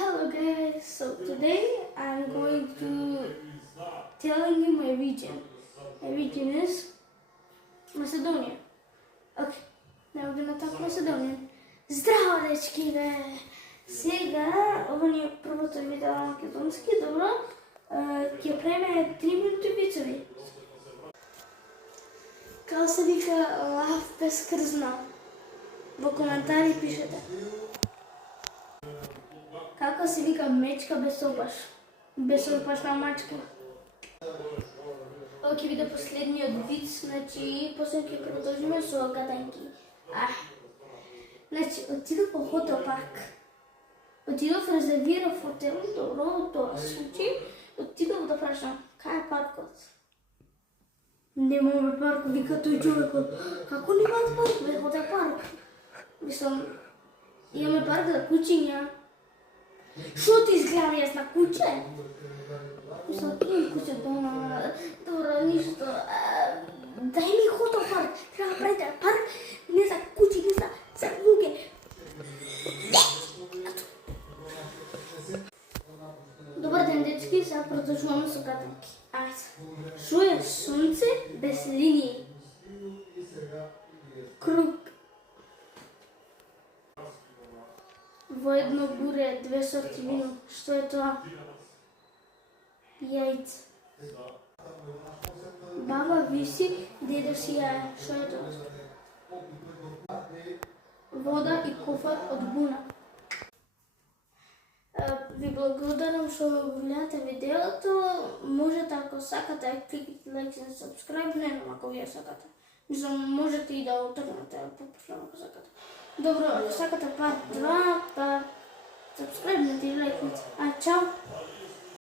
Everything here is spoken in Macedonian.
Hello guys, so today I'm going to telling you my region. My region is Macedonia. Okay, now we're gonna talk Macedonian. Здраво, дечки, бе! Сега, ова ни е првото видео на македонски, добро? Ќе преме 3 минути вицеви. Како се вика лав без крзна? Во коментари пишете. Како се вика мечка без опаш? Без опашна мачка. Ова ќе биде последниот виц, значи после ќе продолжиме со гадањки. Значи, отидов во хотел парк. Отидов, резервирав хотел, добро, тоа случи. Отидов да прашам, кај е паркот? Немаме парк, вика тој човекот. Како немаат парк, бе, хотел парк? Мислам, имаме парк за кучиња. Шо ти изгледам јас на куче? Мислам, имам куче дома, добро, ништо. Дај ми хотел парк, треба да правите парк, не за кучи, не за луѓе. Добар ден, дечки, сега продолжуваме со гадањки. Ајде. Шо е сонце без линии? Круг. Во едно буре 2 сорти вино. Што е тоа? Јајце. Баба виси, дедо си јае. Што е тоа? Вода и кофа од буна. Ви благодарам што го гледате видеото. Можете, ако сакате, кликнете лайк и subscribe, не знам ако вие сакате. Мислам, можете и да отргнете, ако сакате. Добро, ако сакате part 2, па subscribe и лайкнете. Чао!